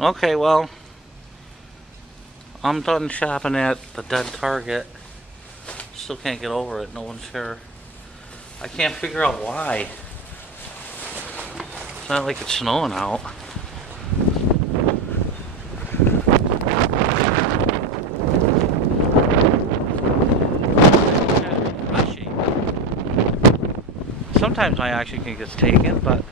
Okay, well, I'm done shopping at the dead Target. Still can't get over it. No one's here. I can't figure out why. It's not like it's snowing out. Sometimes my action gets taken, but